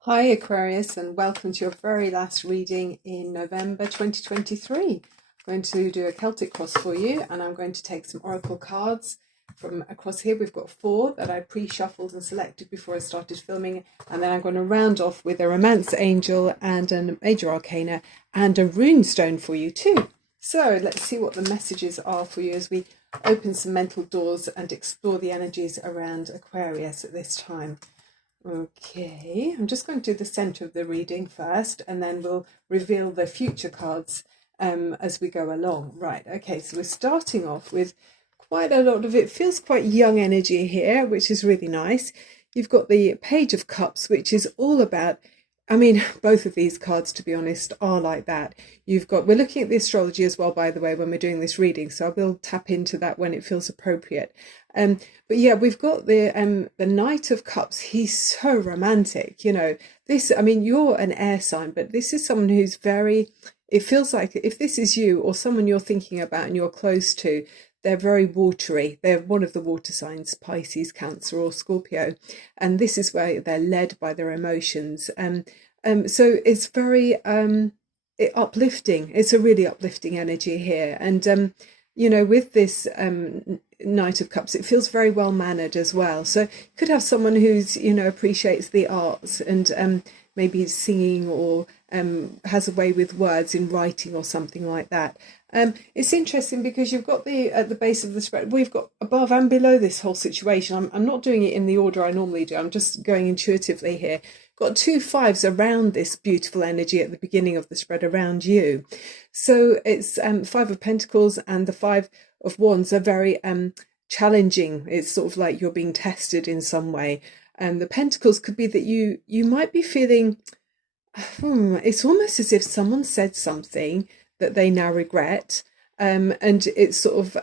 Hi Aquarius, and welcome to your very last reading in November 2023. I'm going to do a Celtic cross for you, and I'm going to take some oracle cards from across here. We've got 4 that I pre-shuffled and selected before I started filming, and then I'm going to round off with a romance angel and a major arcana and a rune stone for you too. So let's see what the messages are for you as we open some mental doors and explore the energies around Aquarius at this time. Okay, I'm just going to do the center of the reading first, and then we'll reveal the future cards as we go along. Right, okay, so we're starting off with quite a lot of it. Feels quite young energy here, which is really nice. You've got the Page of Cups, which is all about, I mean, both of these cards, to be honest, are like that. We're looking at the astrology as well, by the way, when we're doing this reading, so I will tap into that when it feels appropriate. But yeah, we've got the Knight of Cups. He's so romantic, this, I mean, you're an air sign, but this is someone who's very, it feels like if this is you or someone you're thinking about and you're close to, they're very watery. They're one of the water signs, Pisces, Cancer, or Scorpio. And this is where they're led by their emotions. So it's very uplifting. It's a really uplifting energy here. And, with this Knight of Cups, it feels very well mannered as well. So you could have someone who's, appreciates the arts and maybe singing or has a way with words in writing or something like that. It's interesting because you've got at the base of the spread, we've got above and below this whole situation. I'm not doing it in the order I normally do. I'm just going intuitively here. Got 2 5s around this beautiful energy at the beginning of the spread around you. So it's 5 of Pentacles and the 5 of Wands are very challenging. It's sort of like you're being tested in some way. The Pentacles could be that you might be feeling, it's almost as if someone said something that they now regret, and it's sort of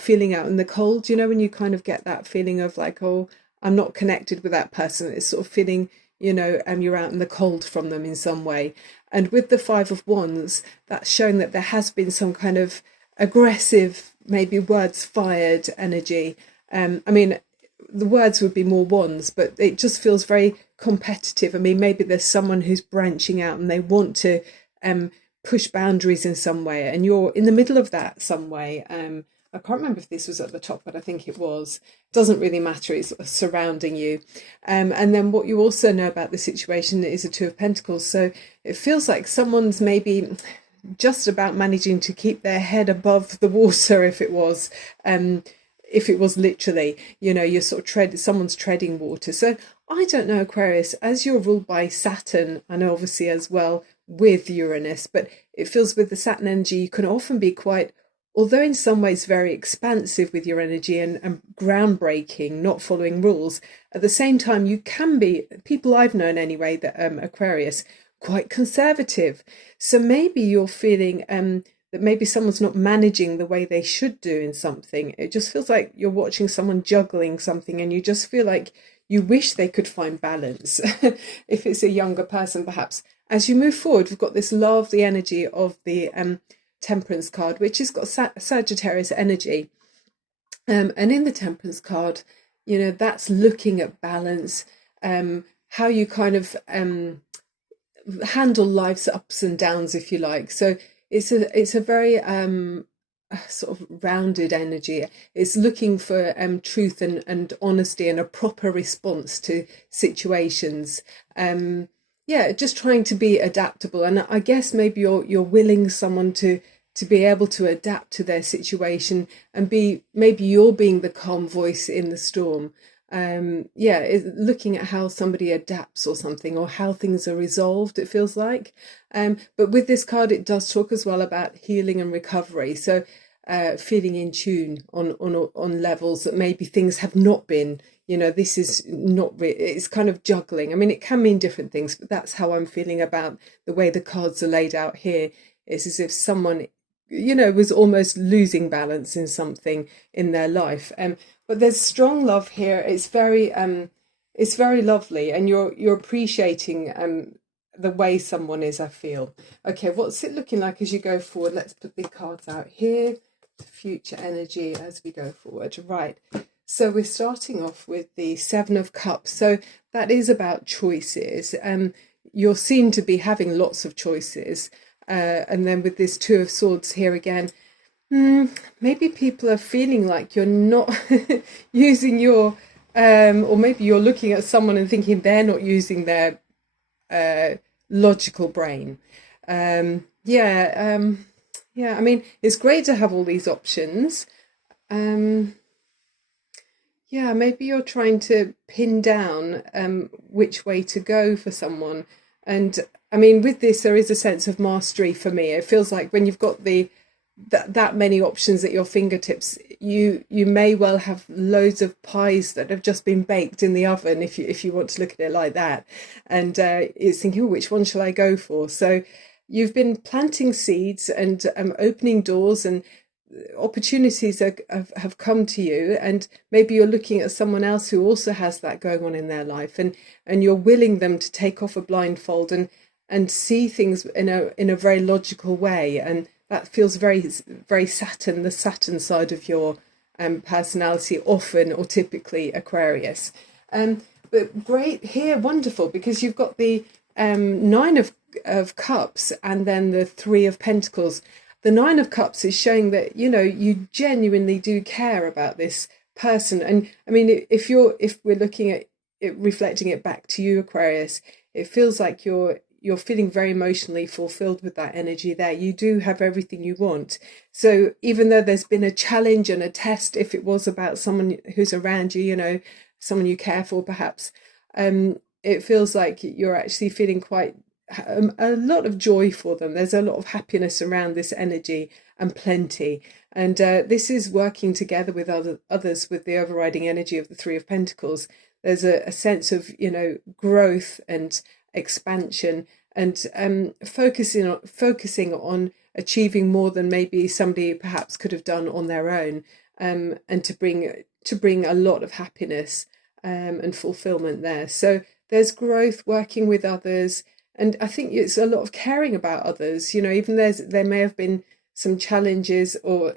feeling out in the cold, when you kind of get that feeling of like, oh, I'm not connected with that person. It's sort of feeling, you're out in the cold from them in some way. And with the 5 of Wands, that's showing that there has been some kind of aggressive, maybe words fired energy. I mean, the words would be more wands, but it just feels very competitive. I mean, maybe there's someone who's branching out and they want to push boundaries in some way, and you're in the middle of that some way. I can't remember if this was at the top, but I think it was. Doesn't really matter, it's surrounding you. And then what you also know about the situation is a 2 of Pentacles. So it feels like someone's maybe just about managing to keep their head above the water, if it was literally, you're sort of someone's treading water. So I don't know, Aquarius, as you're ruled by Saturn, and obviously as well with Uranus, but it feels with the Saturn energy, you can often be quite, although in some ways very expansive with your energy and groundbreaking, not following rules, at the same time, you can be, people I've known anyway, that Aquarius, quite conservative. So maybe you're feeling that maybe someone's not managing the way they should do in something. It just feels like you're watching someone juggling something and you just feel like you wish they could find balance. If it's a younger person, perhaps. As you move forward, we've got this lovely energy of the Temperance card, which has got Sagittarius energy. And in the Temperance card, that's looking at balance, how you kind of handle life's ups and downs, if you like. So it's a very sort of rounded energy. It's looking for truth and honesty and a proper response to situations. Just trying to be adaptable. And I guess maybe you're willing someone to be able to adapt to their situation and maybe you're being the calm voice in the storm. Looking at how somebody adapts or something, or how things are resolved, it feels like. But with this card, it does talk as well about healing and recovery. So feeling in tune on levels that maybe things have not been. This is not it's kind of juggling. I mean, it can mean different things, but that's how I'm feeling about the way the cards are laid out here. It's as if someone, was almost losing balance in something in their life. But there's strong love here. It's very lovely, and you're appreciating the way someone is, I feel. Okay, what's it looking like as you go forward? Let's put the cards out here. Future energy as we go forward. Right. So we're starting off with the Seven of Cups. So that is about choices. You're seen to be having lots of choices. And then with this Two of Swords here again, maybe people are feeling like you're not using your, or maybe you're looking at someone and thinking they're not using their logical brain. Yeah, I mean, it's great to have all these options. Yeah, maybe you're trying to pin down which way to go for someone. And I mean, with this, there is a sense of mastery for me. It feels like when you've got that many options at your fingertips, you may well have loads of pies that have just been baked in the oven, if you want to look at it like that. And it's thinking, oh, which one shall I go for? So you've been planting seeds and opening doors, and opportunities have come to you, and maybe you're looking at someone else who also has that going on in their life, and you're willing them to take off a blindfold and see things in a very logical way. And that feels very, very Saturn, the Saturn side of your personality, often or typically Aquarius. But great here, wonderful, because you've got the Nine of Cups and then the Three of Pentacles. The Nine of Cups is showing that, you genuinely do care about this person. And I mean, if we're looking at it, reflecting it back to you, Aquarius, it feels like you're feeling very emotionally fulfilled with that energy there. You do have everything you want. So even though there's been a challenge and a test, if it was about someone who's around you, someone you care for perhaps, it feels like you're actually feeling quite a lot of joy for them. There's a lot of happiness around this energy and plenty. And this is working together with others with the overriding energy of the Three of Pentacles. There's a sense of, growth and expansion, and focusing on achieving more than maybe somebody perhaps could have done on their own, and to bring a lot of happiness and fulfillment there. So there's growth, working with others, and I think it's a lot of caring about others. Even there may have been some challenges or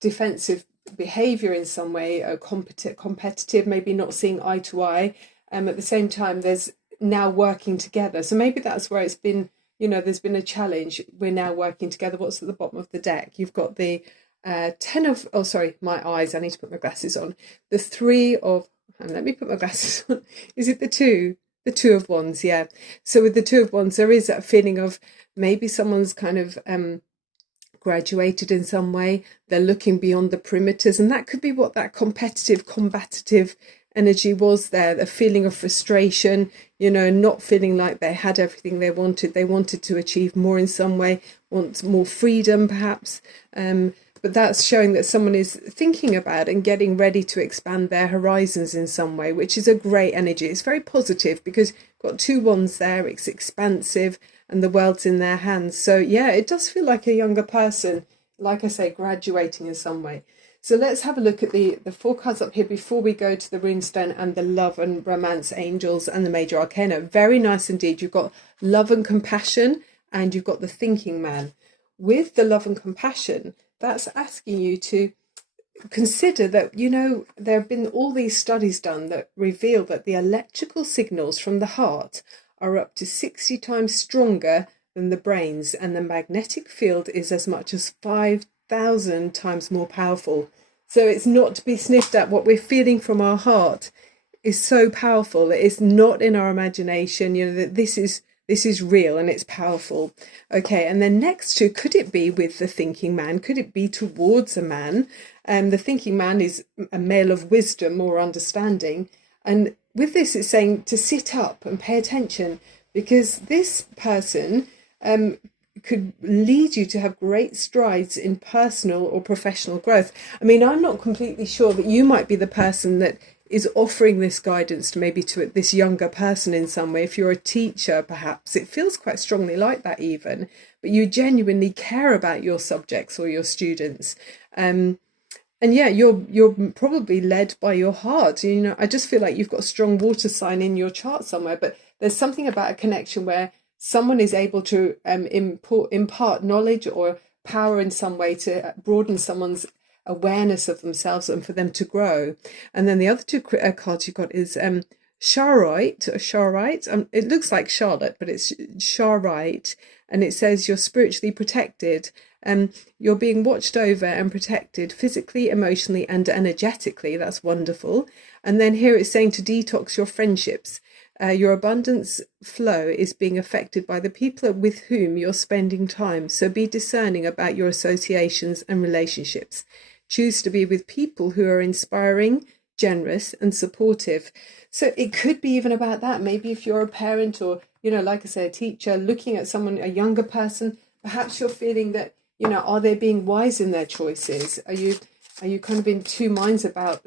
defensive behavior in some way, competitive, maybe not seeing eye to eye. At the same time, there's now working together. So maybe that's where it's been, there's been a challenge. We're now working together. What's at the bottom of the deck? You've got the my eyes, I need to put my glasses on. The Three of, and let me put my glasses on. Is it the Two? The Two of Wands, yeah. So with the Two of Wands, there is that feeling of maybe someone's kind of graduated in some way. They're looking beyond the perimeters, and that could be what that competitive, combative energy was there. The feeling of frustration, not feeling like they had everything they wanted. They wanted to achieve more in some way, want more freedom perhaps. But that's showing that someone is thinking about and getting ready to expand their horizons in some way, which is a great energy. It's very positive because you've got two wands there. It's expansive and the world's in their hands. So yeah, it does feel like a younger person, like I say, graduating in some way. So let's have a look at the four cards up here before we go to the runestone and the love and romance angels and the major arcana. Very nice indeed. You've got love and compassion, and you've got the thinking man. With the love and compassion, that's asking you to consider that, there have been all these studies done that reveal that the electrical signals from the heart are up to 60 times stronger than the brain's, and the magnetic field is as much as 5,000 times more powerful. So it's not to be sniffed at. What we're feeling from our heart is so powerful that it's not in our imagination. That this is real and it's powerful. Okay, and then next to, could it be with the thinking man? Could it be towards a man? The thinking man is a male of wisdom or understanding. And with this, it's saying to sit up and pay attention, because this person could lead you to have great strides in personal or professional growth. I mean, I'm not completely sure, but you might be the person that is offering this guidance to this younger person in some way. If you're a teacher, perhaps it feels quite strongly like that even, but you genuinely care about your subjects or your students. And yeah, you're probably led by your heart. I just feel like you've got a strong water sign in your chart somewhere, but there's something about a connection where someone is able to impart knowledge or power in some way to broaden someone's awareness of themselves and for them to grow. And then the other two cards you got is Charite. It looks like Charlotte, but it's Charite, and it says you're spiritually protected. You're being watched over and protected physically, emotionally, and energetically. That's wonderful. And then here it's saying to detox your friendships. Your abundance flow is being affected by the people with whom you're spending time. So be discerning about your associations and relationships. Choose to be with people who are inspiring, generous, and supportive. So it could be even about that. Maybe if you're a parent or, like I say, a teacher, looking at someone, a younger person, perhaps you're feeling that, are they being wise in their choices? Are you kind of in two minds about,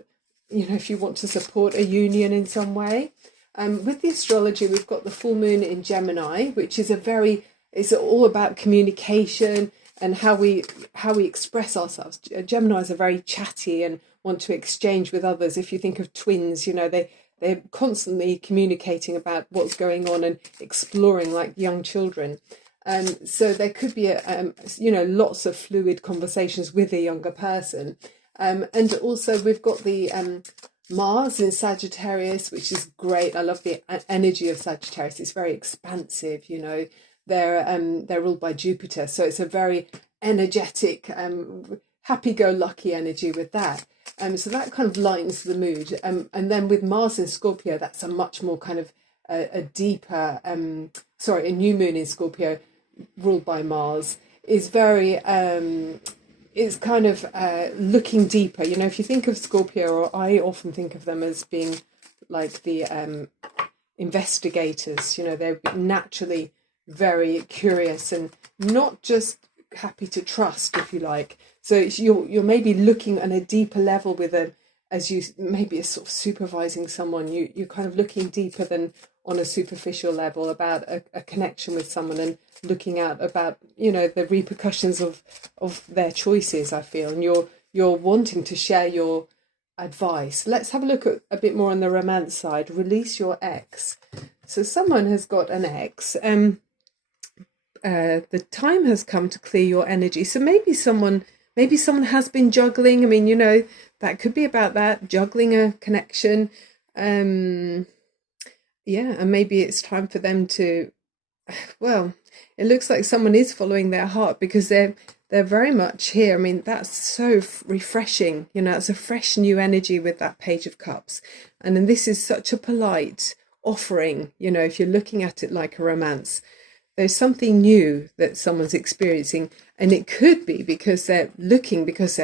if you want to support a union in some way? With the astrology, we've got the full moon in Gemini, which is it's all about communication and how we express ourselves. Geminis are very chatty and want to exchange with others. If you think of twins, they're constantly communicating about what's going on and exploring like young children. So there could be lots of fluid conversations with a younger person. And also we've got the Mars in Sagittarius, which is great. I love the energy of Sagittarius. It's very expansive, They're ruled by Jupiter, so it's a very energetic, happy-go-lucky energy with that. So that kind of lightens the mood. And then with Mars in Scorpio, that's a much more kind of a deeper, a new moon in Scorpio, ruled by Mars, is very it's kind of looking deeper. If you think of Scorpio, or I often think of them as being like the investigators. They're naturally very curious and not just happy to trust, if you like. So you're maybe looking at a deeper level with as you maybe are sort of supervising someone. You're kind of looking deeper than on a superficial level about a connection with someone, and looking out about the repercussions of their choices, I feel, and you're wanting to share your advice. Let's have a look at a bit more on the romance side. Release your ex. So someone has got an ex. The time has come to clear your energy. So maybe someone has been juggling. That could be about that, juggling a connection. And maybe it's time for them to, it looks like someone is following their heart, because they're very much here. That's so refreshing. It's a fresh new energy with that Page of Cups. And then this is such a polite offering, if you're looking at it like a romance. There's something new that someone's experiencing, and it could be because they're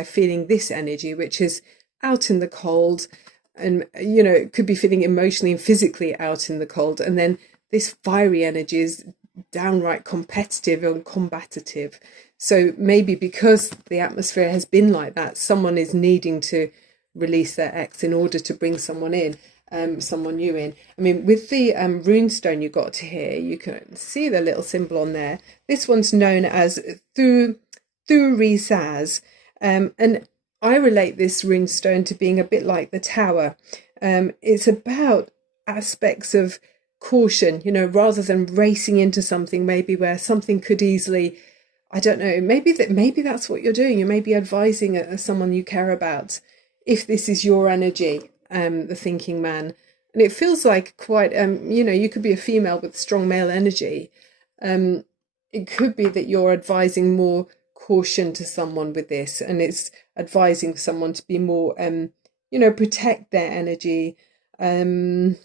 feeling this energy, which is out in the cold. And, it could be feeling emotionally and physically out in the cold. And then this fiery energy is downright competitive and combative. So maybe because the atmosphere has been like that, someone is needing to release their ex in order to bring someone in, someone new in. With the runestone you got here, you can see the little symbol on there. This one's known as Thurisaz. And I relate this runestone to being a bit like the tower. It's about aspects of caution, rather than racing into something, maybe where something could easily, I don't know, maybe that's what you're doing. You may be advising someone you care about, if this is your energy, the thinking man. And it feels like quite, you could be a female with strong male energy. It could be that you're advising more caution to someone with this, and it's advising someone to be more protect their energy, and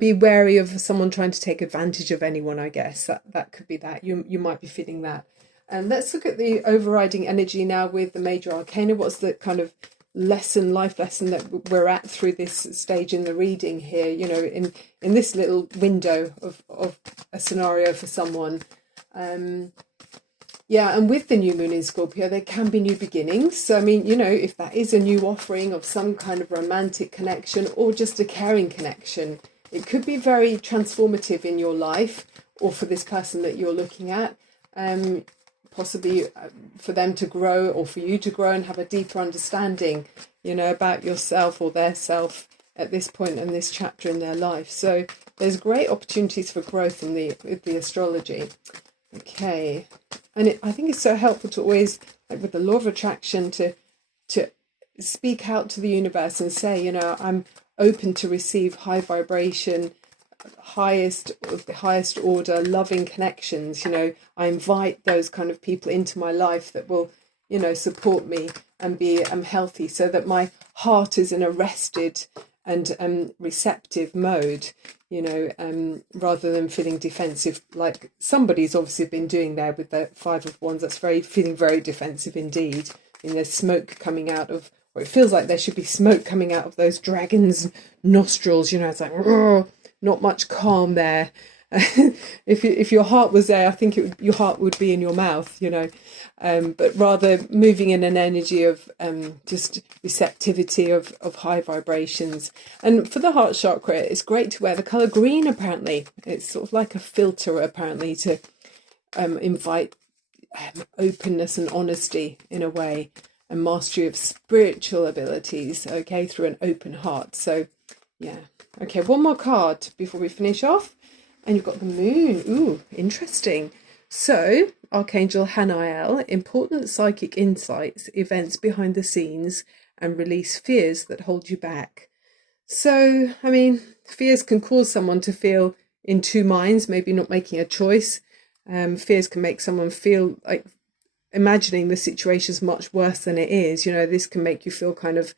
be wary of someone trying to take advantage of anyone. I guess that could be that you might be feeling that. And let's look at the overriding energy now with the major arcana. What's the kind of life lesson that we're at through this stage in the reading here, in this little window of a scenario for someone. And with the new moon in Scorpio, there can be new beginnings. So, if that is a new offering of some kind of romantic connection or just a caring connection, it could be very transformative in your life or for this person that you're looking at. Possibly for them to grow or for you to grow and have a deeper understanding, about yourself or their self at this point in this chapter in their life. So there's great opportunities for growth with the astrology. Okay, And I think it's so helpful to always, like with the law of attraction, to speak out to the universe and say, you know, I'm open to receive high vibration, highest order loving connections. You know, I invite those kind of people into my life that will, you know, support me and be healthy, so that my heart is in a rested and receptive mode, you know, rather than feeling defensive, like somebody's obviously been doing there with the Five of Wands. That's feeling very defensive indeed. I mean, there's smoke coming out of, or it feels like there should be smoke coming out of those dragons' nostrils. You know, it's like, not much calm there. If your heart was there, I think your heart would be in your mouth, you know, but rather moving in an energy of just receptivity of high vibrations. And for the heart chakra, it's great to wear the colour green. Apparently, it's sort of like a filter, apparently, to invite openness and honesty in a way, and mastery of spiritual abilities, okay, through an open heart. So yeah, okay, one more card before we finish off. And you've got the moon. Ooh, interesting. So, Archangel Hanael, important psychic insights, events behind the scenes, and release fears that hold you back. So, I mean, fears can cause someone to feel in two minds, maybe not making a choice. Fears can make someone feel like imagining the situation's much worse than it is. You know, this can make you feel kind of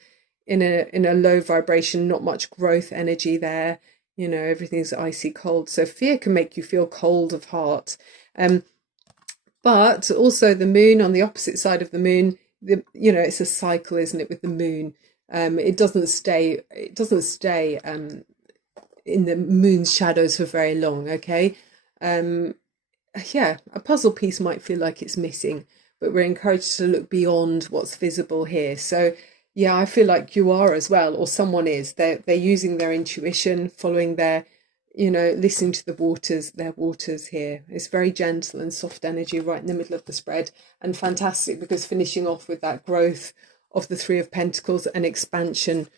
in a low vibration, not much growth energy there. You know, everything's icy cold. So fear can make you feel cold of heart. But also the moon, on the opposite side of the moon, you know, it's a cycle, isn't it, with the moon? It doesn't stay in the moon's shadows for very long, okay? Yeah, a puzzle piece might feel like it's missing, but we're encouraged to look beyond what's visible here. So yeah, I feel like you are as well, or someone is. They're using their intuition, following their, you know, listening to their waters here. It's very gentle and soft energy right in the middle of the spread, and fantastic because finishing off with that growth of the Three of Pentacles and expansion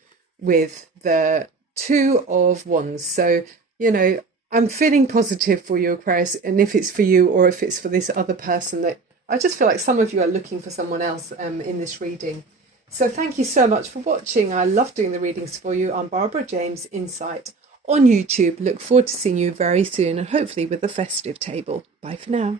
with the Two of Wands. So, you know, I'm feeling positive for you, Aquarius, and if it's for you or if it's for this other person, that I just feel like some of you are looking for someone else in this reading. So thank you so much for watching. I love doing the readings for you. I'm Barbara James Insight on YouTube. Look forward to seeing you very soon, and hopefully with a festive table. Bye for now.